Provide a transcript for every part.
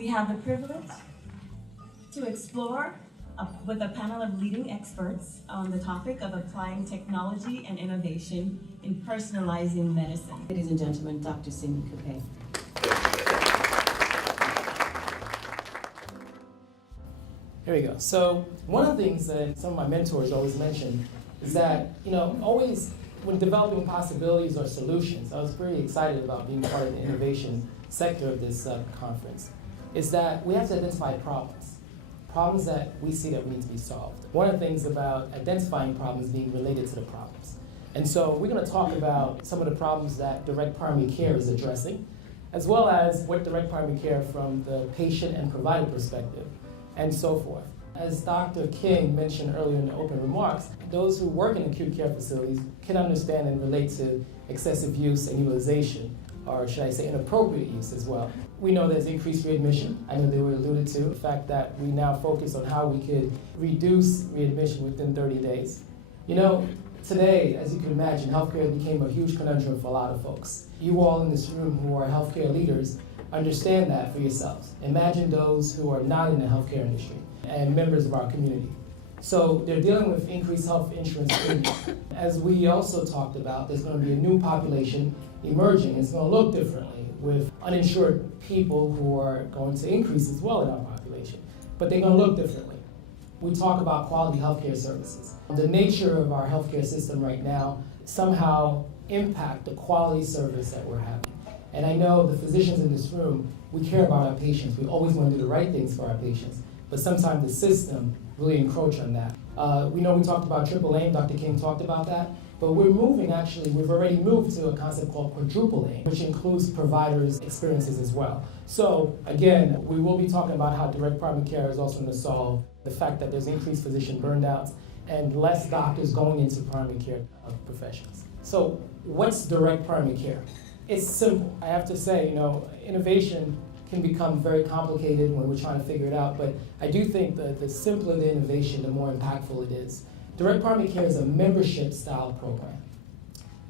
we have the privilege to explore with a panel of leading experts on the topic of applying technology and innovation in personalizing medicine. Ladies and gentlemen, Dr. Sidney Coupet. Here we go. So one of the things that some of my mentors always mention is that, always when developing possibilities or solutions, I was pretty excited about being part of the innovation sector of this conference, is that we have to identify problems that we see that need to be solved. One of the things about identifying problems being related to the problems. And so we're going to talk about some of the problems that direct primary care is addressing, as well as what direct primary care from the patient and provider perspective, and so forth. As Dr. King mentioned earlier in the open remarks, those who work in acute care facilities can understand and relate to excessive use and utilization, or should I say inappropriate use as well. We know there's increased readmission. I know they were alluded to, the fact that we now focus on how we could reduce readmission within 30 days. Today, as you can imagine, healthcare became a huge conundrum for a lot of folks. You all in this room who are healthcare leaders understand that for yourselves. Imagine those who are not in the healthcare industry and members of our community. So they're dealing with increased health insurance premiums. As we also talked about, there's going to be a new population emerging. It's going to look differently with uninsured people who are going to increase as well in our population, but they're going to look differently. We talk about quality healthcare services. The nature of our healthcare system right now somehow impact the quality service that we're having. And I know the physicians in this room, we care about our patients. We always want to do the right things for our patients, but sometimes the system really encroach on that. We talked about triple aim, Dr. King talked about that, but we've already moved to a concept called quadruple aim, which includes providers' experiences as well. So again, we will be talking about how direct primary care is also going to solve the fact that there's increased physician burnouts and less doctors going into primary care professions. So what's direct primary care? It's simple. I have to say, innovation can become very complicated when we're trying to figure it out, but I do think that the simpler the innovation, the more impactful it is. Direct primary care is a membership style program.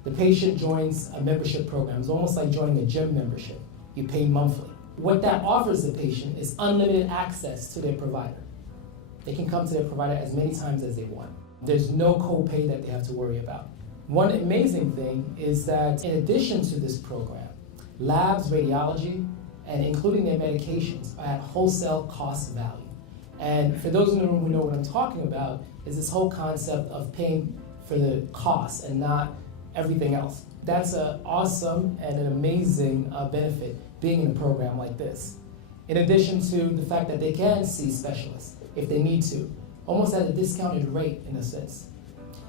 The patient joins a membership program. It's almost like joining a gym membership. You pay monthly. What that offers the patient is unlimited access to their provider. They can come to their provider as many times as they want. There's no copay that they have to worry about. One amazing thing is that in addition to this program, labs, radiology, and including their medications are at wholesale cost value. And for those in the room who know what I'm talking about, is this whole concept of paying for the cost and not everything else. That's an awesome and an amazing benefit being in a program like this. In addition to the fact that they can see specialists if they need to, almost at a discounted rate in a sense.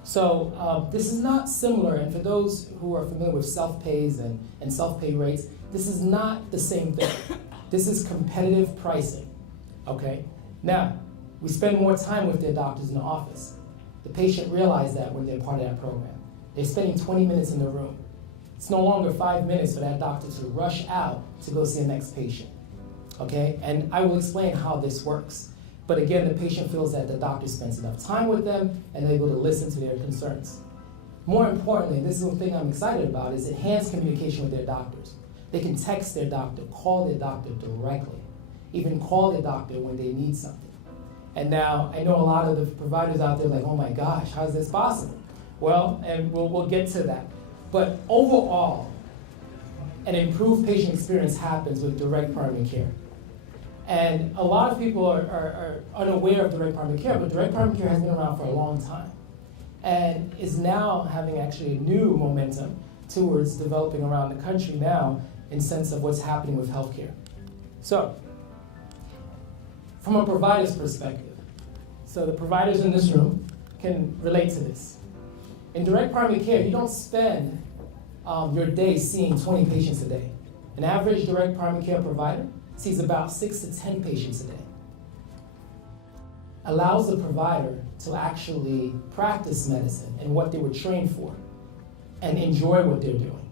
So this is not similar, and for those who are familiar with self-pays and self-pay rates, this is not the same thing. This is competitive pricing, okay? Now, we spend more time with their doctors in the office. The patient realizes that when they're part of that program. They're spending 20 minutes in the room. It's no longer 5 minutes for that doctor to rush out to go see the next patient, okay? And I will explain how this works. But again, the patient feels that the doctor spends enough time with them and they're able to listen to their concerns. More importantly, and this is the thing I'm excited about, is enhanced communication with their doctors. They can text their doctor, call their doctor directly, even call their doctor when they need something. And now, I know a lot of the providers out there are like, oh my gosh, how is this possible? Well, and we'll get to that. But overall, an improved patient experience happens with direct primary care. And a lot of people are unaware of direct primary care, but direct primary care has been around for a long time and is now having actually a new momentum towards developing around the country now in sense of what's happening with healthcare. So, from a provider's perspective, so the providers in this room can relate to this. In direct primary care, you don't spend your day seeing 20 patients a day. An average direct primary care provider sees about 6 to 10 patients a day. Allows the provider to actually practice medicine and what they were trained for and enjoy what they're doing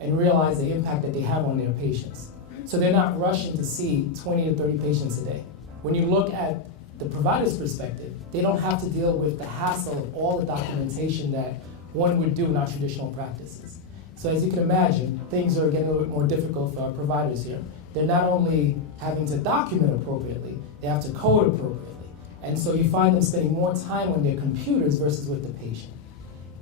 and realize the impact that they have on their patients. So they're not rushing to see 20 to 30 patients a day. When you look at the provider's perspective, they don't have to deal with the hassle of all the documentation that one would do in our traditional practices. So as you can imagine, things are getting a little bit more difficult for our providers here. they're not only having to document appropriately, they have to code appropriately. And so you find them spending more time on their computers versus with the patient.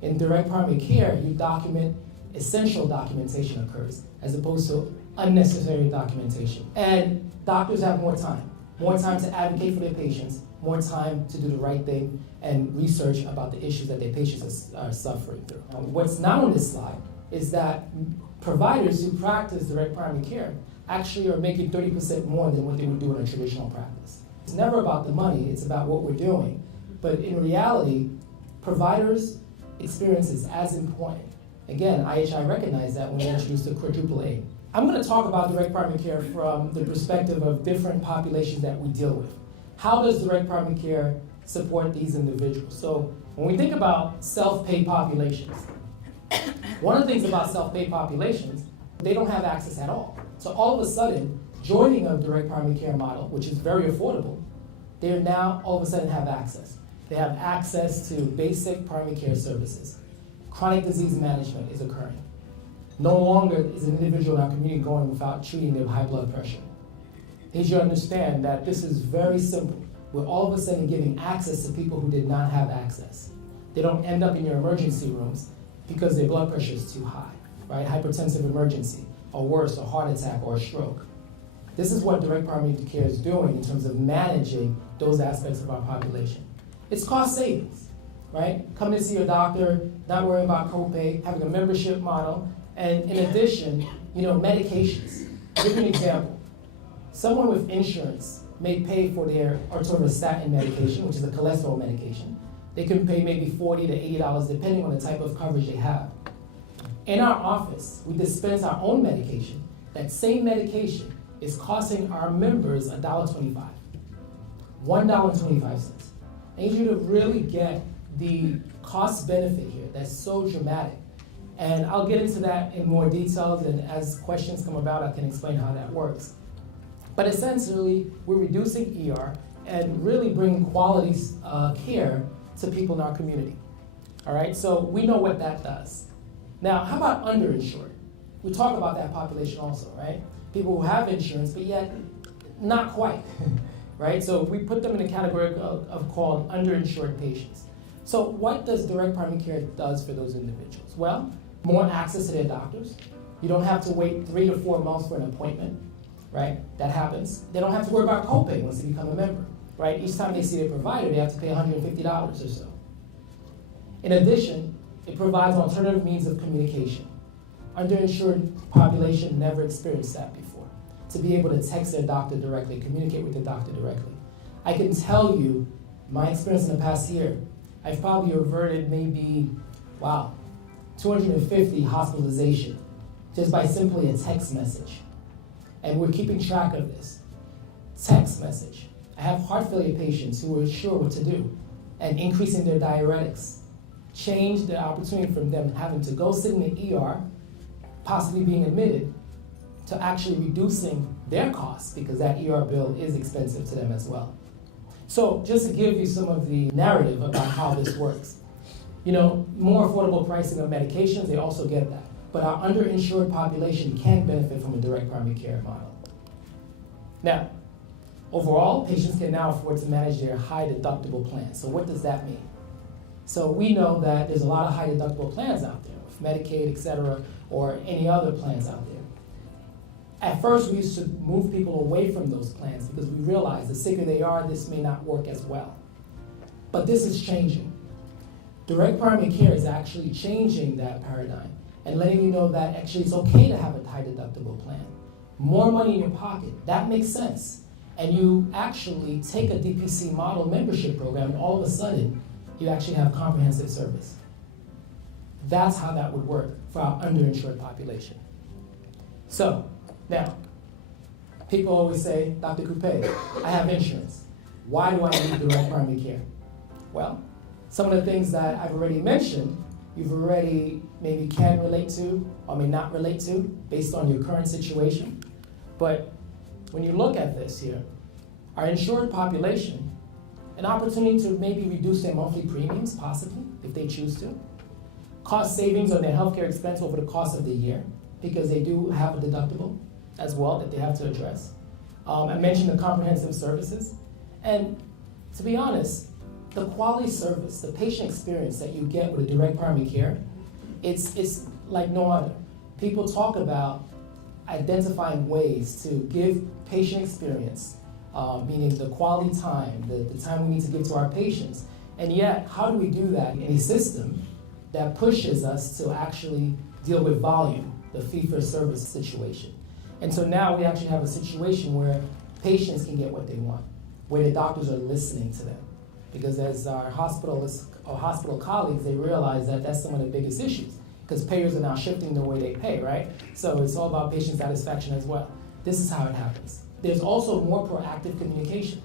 In direct primary care, you document, essential documentation occurs, as opposed to unnecessary documentation. And doctors have more time to advocate for their patients, more time to do the right thing and research about the issues that their patients are suffering through. What's not on this slide is that providers who practice direct primary care actually are making 30% more than what they would do in a traditional practice. It's never about the money, it's about what we're doing. But in reality, providers' experience is as important. Again, IHI recognized that when they introduced the quadruple A. I'm going to talk about direct primary care from the perspective of different populations that we deal with. How does direct primary care support these individuals? So when we think about self-pay populations, one of the things about self-pay populations, they don't have access at all. So all of a sudden, joining a direct primary care model, which is very affordable, they now all of a sudden have access. They have access to basic primary care services. Chronic disease management is occurring. No longer is an individual in our community going without treating their high blood pressure. They should understand that this is very simple. We're all of a sudden giving access to people who did not have access. They don't end up in your emergency rooms because their blood pressure is too high, right? Hypertensive emergency, or worse, a heart attack or a stroke. This is what direct primary care is doing in terms of managing those aspects of our population. It's cost savings, right? Coming to see your doctor, not worrying about copay, having a membership model, and in addition, medications. I'll give you an example. Someone with insurance may pay for their atorvastatin medication, which is a cholesterol medication. They can pay maybe $40 to $80 depending on the type of coverage they have. In our office, we dispense our own medication. That same medication is costing our members $1.25. $1.25. I need you to really get the cost benefit here. That's so dramatic. And I'll get into that in more details, and as questions come about, I can explain how that works. But essentially, we're reducing ER and really bringing quality care to people in our community. All right, so we know what that does. Now, how about underinsured? We talk about that population also, right? People who have insurance, but yet not quite, right? So we put them in a category of called underinsured patients. So what does direct primary care does for those individuals? Well, more access to their doctors. You don't have to wait 3 to 4 months for an appointment, right? That happens. They don't have to worry about copay once they become a member, right? Each time they see their provider, they have to pay $150 or so. In addition, it provides alternative means of communication. Underinsured population never experienced that before. To be able to text their doctor directly, communicate with the doctor directly. I can tell you, my experience in the past year, I've probably averted maybe, 250 hospitalization just by simply a text message. And we're keeping track of this. Text message. I have heart failure patients who are sure what to do and increasing their diuretics. Change the opportunity from them having to go sit in the ER, possibly being admitted, to actually reducing their costs because that ER bill is expensive to them as well. So just to give you some of the narrative about how this works. More affordable pricing of medications, they also get that. But our underinsured population can benefit from a direct primary care model. Now, overall, patients can now afford to manage their high deductible plans. So what does that mean? So we know that there's a lot of high deductible plans out there, with Medicaid, et cetera, or any other plans out there. At first, we used to move people away from those plans because we realized the sicker they are, this may not work as well. But this is changing. Direct primary care is actually changing that paradigm and letting you know that actually it's okay to have a high deductible plan. More money in your pocket, that makes sense. And you actually take a DPC model membership program and all of a sudden, you actually have comprehensive service. That's how that would work for our underinsured population. So, now, people always say, Dr. Coupet, I have insurance. Why do I need direct primary care? Well, some of the things that I've already mentioned, you've already maybe can relate to or may not relate to based on your current situation. But when you look at this here, our insured population, an opportunity to maybe reduce their monthly premiums, possibly, if they choose to. Cost savings on their healthcare expense over the course of the year, because they do have a deductible. as well that they have to address. I mentioned the comprehensive services. And to be honest, the quality service, the patient experience that you get with a direct primary care, it's like no other. People talk about identifying ways to give patient experience, meaning the quality time, the time we need to give to our patients. And yet, how do we do that in a system that pushes us to actually deal with volume, the fee-for-service situation? And so now we actually have a situation where patients can get what they want, where the doctors are listening to them. Because as our hospital colleagues, they realize that that's some of the biggest issues, because payers are now shifting the way they pay, right? So it's all about patient satisfaction as well. This is how it happens. There's also more proactive communication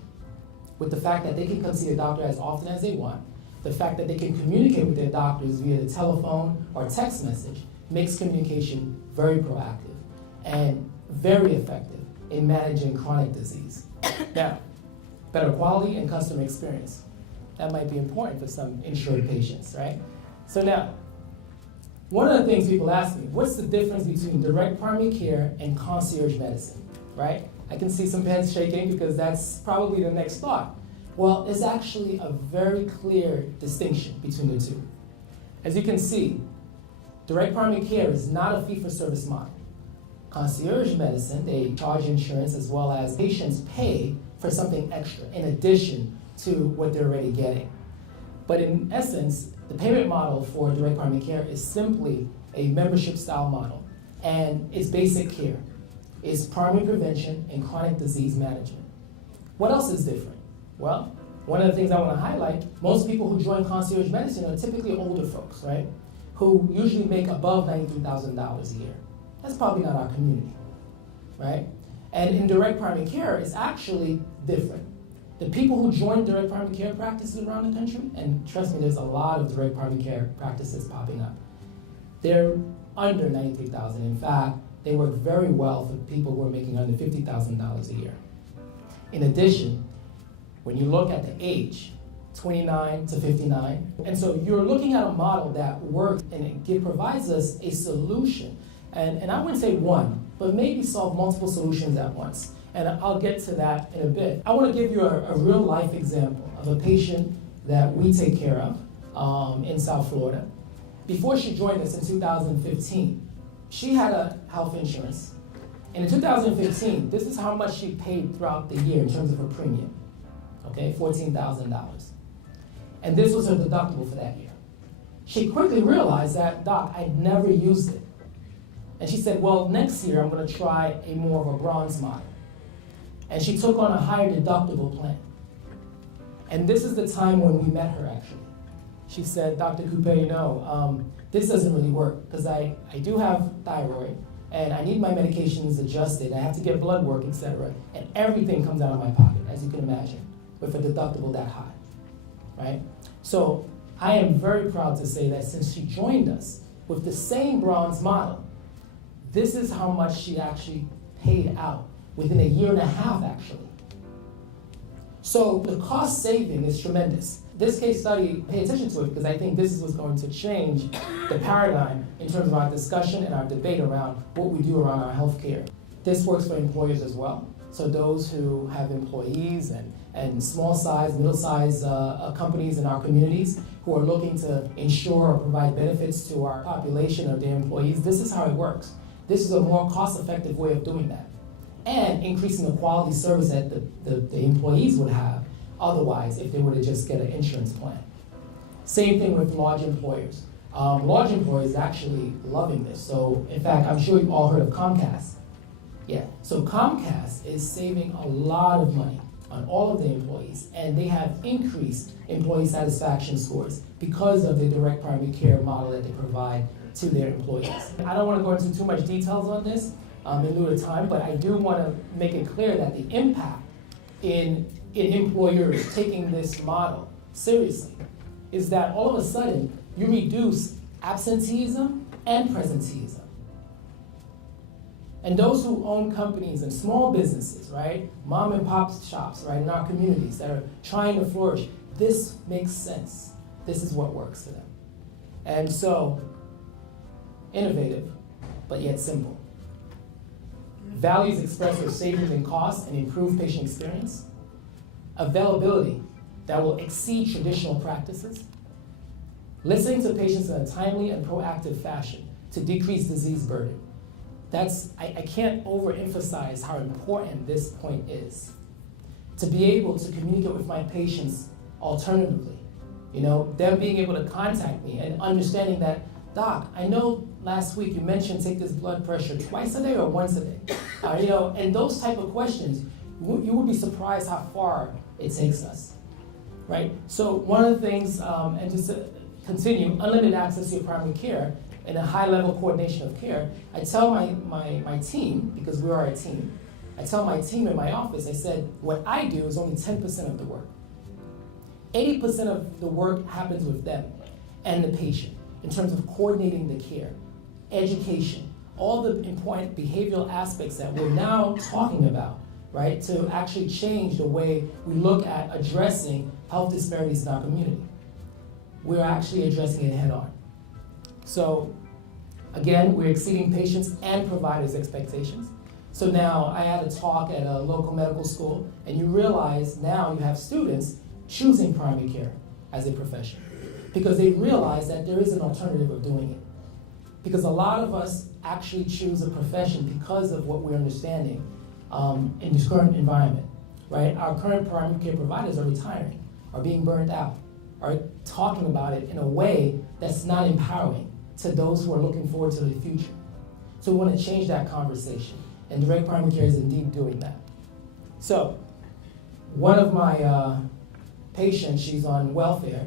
with the fact that they can come see the doctor as often as they want. The fact that they can communicate with their doctors via the telephone or text message makes communication very proactive and very effective in managing chronic disease. Now, better quality and customer experience. That might be important for some insured patients, right? So now, one of the things people ask me, what's the difference between direct primary care and concierge medicine, right? I can see some heads shaking because that's probably the next thought. Well, it's actually a very clear distinction between the two. As you can see, direct primary care is not a fee-for-service model. Concierge medicine, they charge insurance as well as patients pay for something extra in addition to what they're already getting. But in essence, the payment model for direct primary care is simply a membership style model, and it's basic care. It's primary prevention and chronic disease management. What else is different? Well, one of the things I want to highlight, most people who join concierge medicine are typically older folks, right? Who usually make above $93,000 a year. That's probably not our community, right? And in direct primary care, it's actually different. The people who join direct primary care practices around the country, and trust me, there's a lot of direct primary care practices popping up, they're under $93,000. In fact, they work very well for people who are making under $50,000 a year. In addition, when you look at the age, 29 to 59, and so you're looking at a model that works and it provides us a solution. And I wouldn't say one, but maybe solve multiple solutions at once. And I'll get to that in a bit. I want to give you a real life example of a patient that we take care of in South Florida. Before she joined us in 2015, she had a health insurance. And in 2015, this is how much she paid throughout the year in terms of her premium. Okay, $14,000. And this was her deductible for that year. She quickly realized that, Doc, I'd never used it. And she said, well, next year I'm going to try a more of a bronze model. And she took on a higher deductible plan. And this is the time when we met her, actually. She said, Dr. Coupet, this doesn't really work because I do have thyroid and I need my medications adjusted. I have to get blood work, etc. And everything comes out of my pocket, as you can imagine, with a deductible that high, right? So I am very proud to say that since she joined us with the same bronze model, this is how much she actually paid out within a year and a half, actually. So the cost saving is tremendous. This case study, pay attention to it because I think this is what's going to change the paradigm in terms of our discussion and our debate around what we do around our healthcare. This works for employers as well. So those who have employees and small size, middle size companies in our communities who are looking to ensure or provide benefits to our population or their employees, this is how it works. This is a more cost-effective way of doing that and increasing the quality service that the employees would have otherwise if they were to just get an insurance plan. Same thing with large employers. Large employers actually loving this. So in fact, I'm sure you've all heard of Comcast. Yeah, so Comcast is saving a lot of money on all of the employees, and they have increased employee satisfaction scores because of the direct primary care model that they provide to their employees. I don't want to go into too much details on this in lieu of time, but I do want to make it clear that the impact in employers taking this model seriously is that all of a sudden you reduce absenteeism and presenteeism. And those who own companies and small businesses, right, mom and pop shops, right, in our communities that are trying to flourish, this makes sense. This is what works for them. And so, innovative, but yet simple. Values expressed are savings in cost and improved patient experience. Availability that will exceed traditional practices. Listening to patients in a timely and proactive fashion to decrease disease burden. I can't overemphasize how important this point is. To be able to communicate with my patients alternatively. Them being able to contact me and understanding that, Doc, I know last week you mentioned take this blood pressure twice a day or once a day. And those type of questions, you would be surprised how far it takes us, right? So one of the things, and just to continue, unlimited access to your primary care and a high level coordination of care, I tell my team, because we are a team, I tell my team in my office, I said, what I do is only 10% of the work. 80% of the work happens with them and the patient in terms of coordinating the care, education, all the important behavioral aspects that we're now talking about, right, to actually change the way we look at addressing health disparities in our community. We're actually addressing it head on. So again, we're exceeding patients and providers' expectations. So now I had a talk at a local medical school, and you realize now you have students choosing primary care as a profession because they realize that there is an alternative of doing it. Because a lot of us actually choose a profession because of what we're understanding in this current environment, right? Our current primary care providers are retiring, are being burned out, are talking about it in a way that's not empowering to those who are looking forward to the future. So we want to change that conversation, and direct primary care is indeed doing that. So one of my patients, she's on welfare,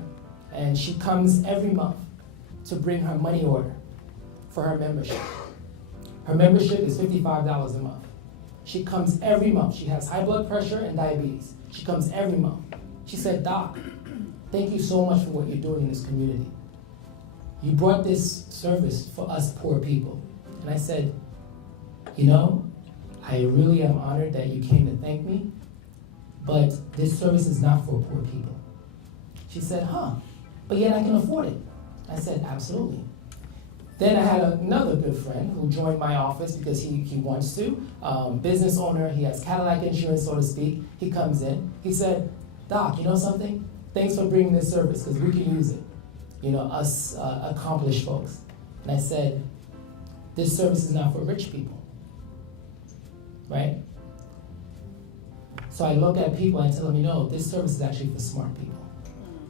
and she comes every month to bring her money order for her membership. Her membership is $55 a month. She comes every month. She has high blood pressure and diabetes. She comes every month. She said, Doc, thank you so much for what you're doing in this community. You brought this service for us poor people. And I said, I really am honored that you came to thank me, but this service is not for poor people. She said, but yet I can afford it. I said, absolutely. Then I had another good friend who joined my office because he wants to. Business owner, he has Cadillac insurance, so to speak. He comes in. He said, Doc, you know something? Thanks for bringing this service because we can use it. Us accomplished folks. And I said, this service is not for rich people, right? So I look at people and I tell them, this service is actually for smart people.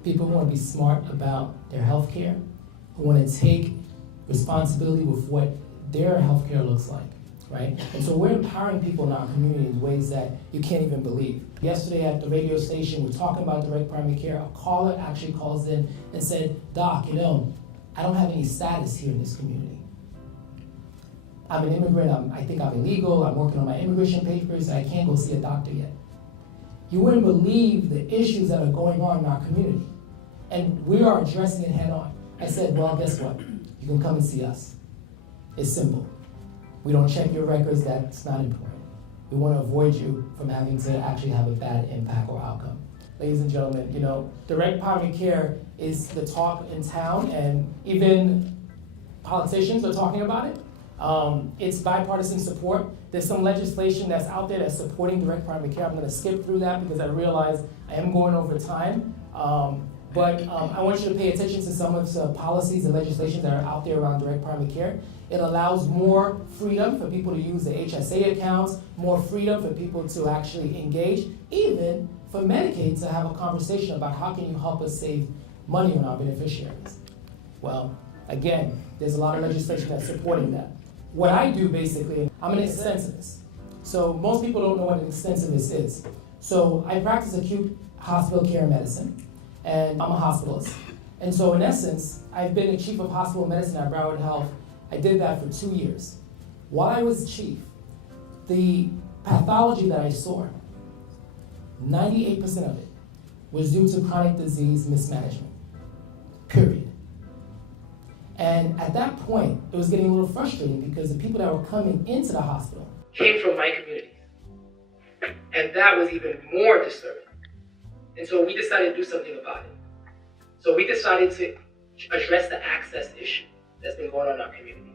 People who want to be smart about their health care, who want to take responsibility with what their healthcare looks like, right? And so we're empowering people in our community in ways that you can't even believe. Yesterday at the radio station, we're talking about direct primary care. A caller actually calls in and said, Doc, I don't have any status here in this community. I'm an immigrant, I think I'm illegal, I'm working on my immigration papers, and I can't go see a doctor yet. You wouldn't believe the issues that are going on in our community. And we are addressing it head on. I said, well, guess what? You can come and see us. It's simple. We don't check your records, that's not important. We want to avoid you from having to actually have a bad impact or outcome. Ladies and gentlemen, direct primary care is the talk in town, and even politicians are talking about it. It's bipartisan support. There's some legislation that's out there that's supporting direct primary care. I'm going to skip through that because I realize I am going over time. But I want you to pay attention to some of the policies and legislation that are out there around direct primary care. It allows more freedom for people to use the HSA accounts, more freedom for people to actually engage, even for Medicaid to have a conversation about how can you help us save money on our beneficiaries. Well, again, there's a lot of legislation that's supporting that. What I do basically, I'm an extensivist. So most people don't know what an extensivist is. So I practice acute hospital care medicine, and I'm a hospitalist. And so in essence, I've been the chief of hospital medicine at Broward Health. I did that for 2 years. While I was chief, the pathology that I saw, 98% of it was due to chronic disease mismanagement, period. And at that point, it was getting a little frustrating because the people that were coming into the hospital came from my community. And that was even more disturbing. And so we decided to do something about it. So we decided to address the access issue that's been going on in our communities.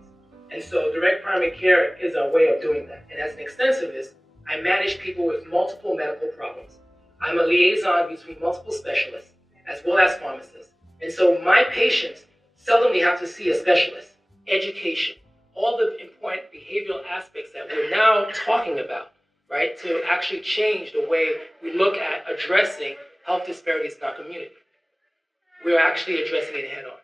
And so direct primary care is a way of doing that. And as an extensivist, I manage people with multiple medical problems. I'm a liaison between multiple specialists as well as pharmacists. And so my patients seldomly have to see a specialist. Education, all the important behavioral aspects that we're now talking about, right, to actually change the way we look at addressing health disparities in our community. We're actually addressing it head on.